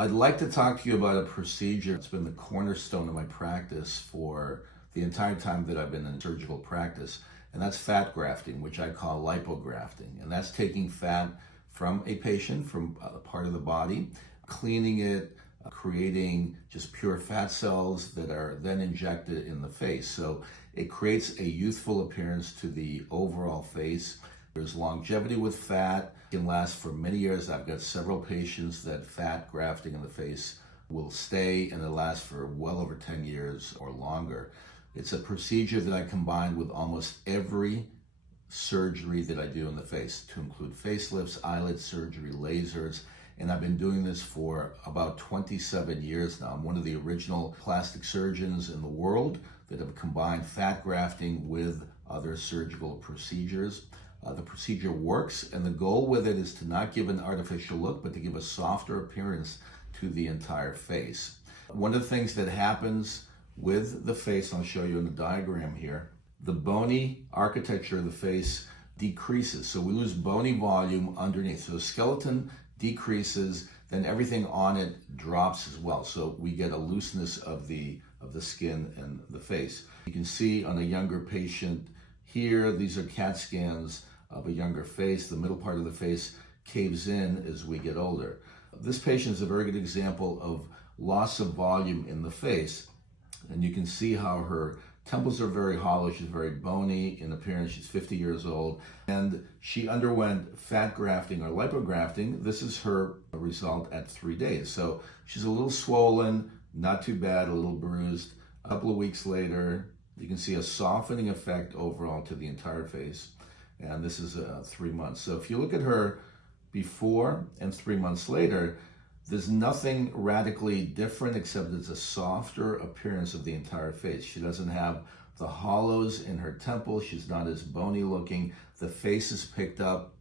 I'd like to talk to you about a procedure that's been the cornerstone of my practice for the entire time that I've been in surgical practice, and that's fat grafting, which I call lipografting. And that's taking fat from a patient, from a part of the body, cleaning it, creating just pure fat cells that are then injected in the face. So it creates a youthful appearance to the overall face. There's longevity with fat. It can last for many years. I've got several patients that fat grafting in the face will stay, and it lasts for well over 10 years or longer. It's a procedure that I combine with almost every surgery that I do in the face, to include facelifts, eyelid surgery, lasers, and I've been doing this for about 27 years now. I'm one of the original plastic surgeons in the world that have combined fat grafting with other surgical procedures. The procedure works, and the goal with it is to not give an artificial look, but to give a softer appearance to the entire face. One of the things that happens with the face, I'll show you in the diagram here, the bony architecture of the face decreases. So we lose bony volume underneath. So the skeleton decreases, then everything on it drops as well. So we get a looseness of the skin and the face. You can see on a younger patient here, these are CAT scans of a younger face. The middle part of the face caves in as we get older. This patient is a very good example of loss of volume in the face. And you can see how her temples are very hollow. She's very bony in appearance. She's 50 years old. And she underwent fat grafting or lipografting. This is her result at 3 days. So she's a little swollen, not too bad, a little bruised. A couple of weeks later, you can see a softening effect overall to the entire face. And this is 3 months. So if you look at her before and 3 months later, there's nothing radically different except it's a softer appearance of the entire face. She doesn't have the hollows in her temple. She's not as bony looking. The face is picked up.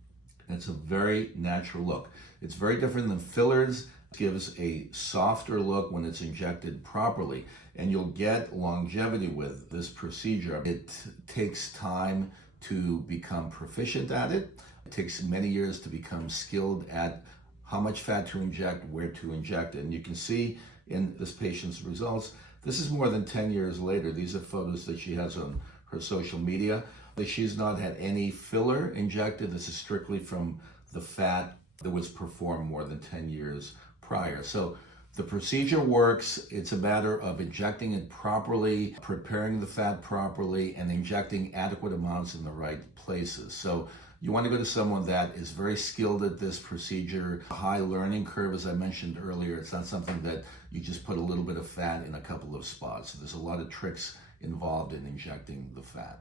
And it's a very natural look. It's very different than fillers. It gives a softer look when it's injected properly. And you'll get longevity with this procedure. It takes time to become proficient at it. It takes many years to become skilled at how much fat to inject, where to inject it. And you can see in this patient's results, this is more than 10 years later. These are photos that she has on her social media. That she's not had any filler injected. This is strictly from the fat that was performed more than 10 years prior. So the procedure works. It's a matter of injecting it properly, preparing the fat properly, and injecting adequate amounts in the right places. So you want to go to someone that is very skilled at this procedure. A high learning curve, as I mentioned earlier. It's not something that you just put a little bit of fat in a couple of spots. So there's a lot of tricks involved in injecting the fat.